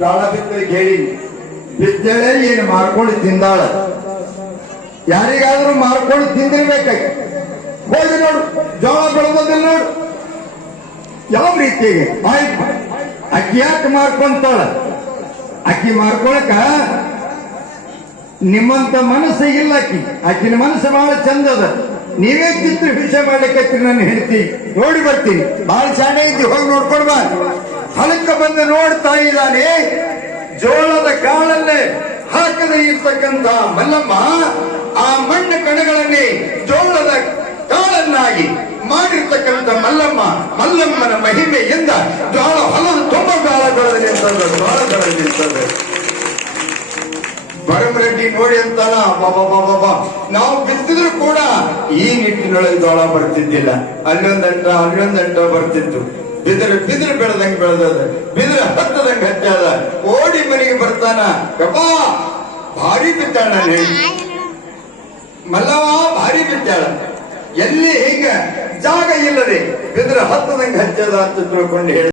ಜೋಳ ಬಿತ್ತಲಿಕ್ಕೆ ಹೇಳಿ ಬಿತ್ತಳೆ ಏನು ಮಾರ್ಕೊಂಡು ತಿಂದಾಳ. ಯಾರಿಗಾದ್ರೂ ಮಾರ್ಕೊಂಡು ತಿಂದಿರ್ಬೇಕಾಗಿ ಹೋಗಿ ನೋಡು, ಜೋಳ ಬೆಳೆದಿಲ್ಲ ನೋಡು ಯಾವ ರೀತಿಗೆ ಆಯ್ತು. ಅಕ್ಕಿ ಯಾಕೆ ಮಾರ್ಕೊಂತಾಳ? ಅಕ್ಕಿ ಮಾರ್ಕೊಳಕ ನಿಮ್ಮಂತ ಮನಸ್ಸು ಇಲ್ಲ. ಆಕಿನ ಮನಸ್ಸು ಬಹಳ ಚಂದ ಅದ. ನೀವೇ ಕಿತ್ತು ವಿಷಯ ಮಾಡ್ಲಿಕ್ಕೆ ನನ್ನ ಹೆಂಡತಿ ನೋಡಿ ಬರ್ತೀನಿ, ಬಹಳ ಶಾಣೆ ಇದ್ದಿ, ಹೋಗಿ ನೋಡ್ಕೊಂಡು ಬಾ. ಹೊಲಕ್ಕೆ ಬಂದು ನೋಡ್ತಾ ಇದ್ದಾನೆ, ಜೋಳದ ಕಾಳಲ್ಲೇ ಹಾಕದೆ ಇರ್ತಕ್ಕಂಥ ಮಲ್ಲಮ್ಮ ಆ ಮಣ್ಣು ಕಣಗಳನ್ನೇ ಜೋಳದ ಕಾಳನ್ನಾಗಿ ಮಾಡಿರ್ತಕ್ಕಂಥ ಮಲ್ಲಮ್ಮನ ಮಹಿಮೆಯಿಂದ ಜೋಳ ಹೊಲದ ತುಂಬ ಕಾಳ ಬೆಳೆದು ನಿಂತದ, ಜೋಳ ಬೆಳೆದು ನಿಂತದೆ. ಭರಮರೆಡ್ಡಿ ನೋಡಿ ಅಂತಾನ, ಬಾಬಾ ನಾವು ಬಿತ್ತಿದ್ರು ಕೂಡ ಈ ನಿಟ್ಟಿನೊಳಗೆ ಜೋಳ ಬರ್ತಿದ್ದಿಲ್ಲ. ಅಲ್ಲೊಂದಂಟ ಬರ್ತಿತ್ತು. ಬಿದಿರು ಬೆಳೆದಂಗೆ ಬೆಳೆದದ, ಬಿದಿರು ಹತ್ತದಂಗೆ ಹತ್ತದ. ಓಡಿ ಮನೆಗೆ ಬರ್ತಾನ, ಯಪ್ಪಾ ಭಾರಿ ಬಿತ್ತಾಳ ಮಲ್ಲವ, ಭಾರಿ ಬಿತ್ತಾಳ. ಎಲ್ಲಿ ಹೀಗ ಜಾಗ ಇಲ್ಲದೆ ಬಿದಿರು ಹತ್ತದಂಗೆ ಹಚ್ಚದ ಅಂತ ತಿಳ್ಕೊಂಡು ಹೇಳಿ